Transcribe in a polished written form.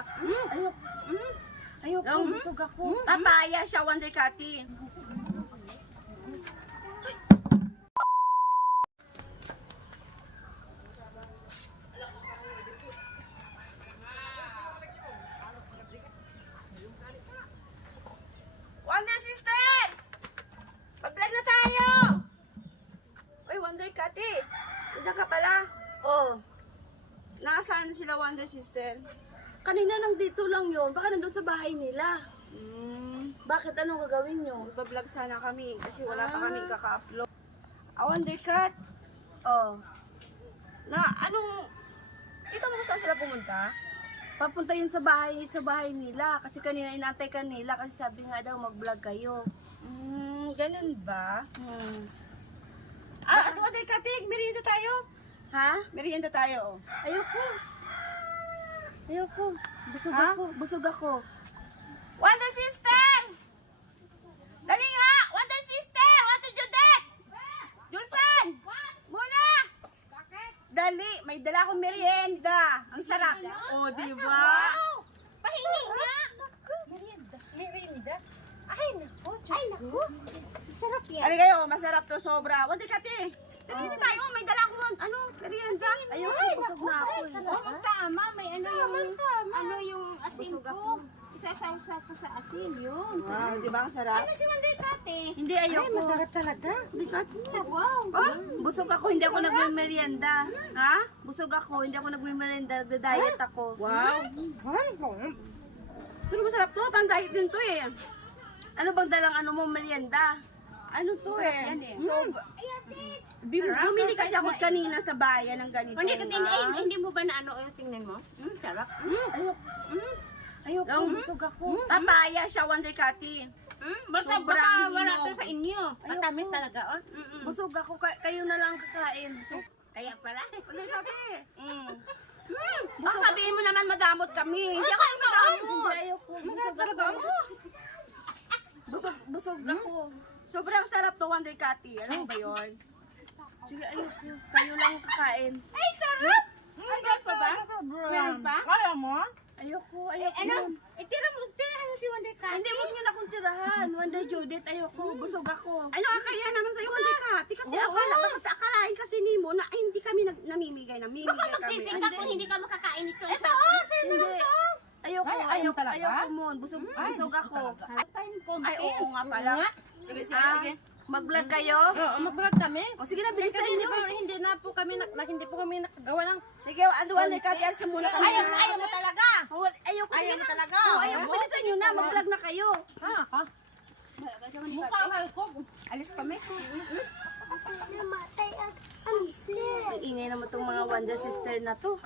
sarap. Ayok. Ayoko, busog ako. Papaya siya, Wonder Cathy. Wonder Sister! Mag-vlog na tayo! Uy, Wonder Cathy! Nandiyan ka pala. Oh, Nasaan sila, Wonder Sister? kanina nandito lang yun. Baka nandun sa bahay nila. Bakit? Anong gagawin nyo? Magpa-vlog sana kami kasi wala pa kami kaka-upload. Wonder Cat! Oh, Kita mo kung saan sila pumunta? papunta yun sa bahay nila. Kasi kanina inantay ka nila kasi sabi nga daw mag-vlog kayo. Ganun ba? Wonder Cat, merienda tayo. Ha? Merienda tayo. Ayoko. Ayoko. Busog Ha? ako. Busog ako. Wonder Sister! Dali nga! Wonder Sister! Wonder Judith! Julsan! Muna! Bakit? Dali! May dala akong merienda. Ang sarap. Oh, diba? Pahingi nga! Merienda? Ay, nako. Ay, nako. Sarap yan. Ano kayo? Masarap to sobra. Wonder Cat, dali na tayo. May dala akong merienda. Ayoko. Busog na ako. Oo, tama. May ano yung asin ko. Isasawsaw ko sa asin yun. Wow, di ba ang sarap? Ano si Wonder Cat Hindi, ayoko. Masarap talaga. Wonder Cat. Wow. Oh, Busog ako. Hindi ako nagme-merienda. ha? Busog ako. Hindi ako nagme-merienda. Nagda-diet ako. Wow. Pero masarap to. Pang diet din to eh. Ano bang dalang mo merienda? Ano to eh? So, bumili kasi ako kanina sa bayan ng ganito. Wonder Cat, hindi mo ba na ano? Tingnan mo. Sarap. Ayoko. Ayoko. Busog ako. Papaya siya, Wonder Cathy. Basta Sobrang baka wala hinog. to sa inyo. Matamis talaga. Oh. Busog ako. Kayo na lang kakain. Busog. Kaya pala. Wonder Cathy. Mm. Baka sabihin mo naman madamot kami. Hindi ako yung madamot. Hindi, ayoko. Busog ako. Busog ako. Sobrang sarap to, Wonder Cathy. Alam mo ba yun? Sige, ayoko. Kayo lang kakain. Ay, sarap! Hanggang pa ba? Meron pa? Kaya mo? Ayoko. Ayoko. Ano? Tira mo si Wonder Cat. Hindi, huwag niyo na akong tirahan. Wonder Judith, ayoko. Busog ako. Ano kaya naman sa'yo, Wonder Cathy? Kasi baka sa akalain kasi ni mo na ay, hindi kami namimigay. Namimigay kami. Sisig kung hindi ka makakain ito. Ito, Hindi. Ayoko. Ayoko mo. Busog ako. Ay, oo nga pala. Sige, sige, sige. Mag-vlog kayo? Oo, mag-vlog kami. O sige na, bilisan Kasi niyo. hindi po kami nakagawa ng... Sige, Wonder Cathy, alis muna kami. Ayaw mo talaga. Ayoko. Ayaw mo talaga. Ayoko. Bilisan niyo na. Mag-vlog na kayo. Mukha ko. Alis kami. Ang ingay naman itong mga Wonder Sister na to.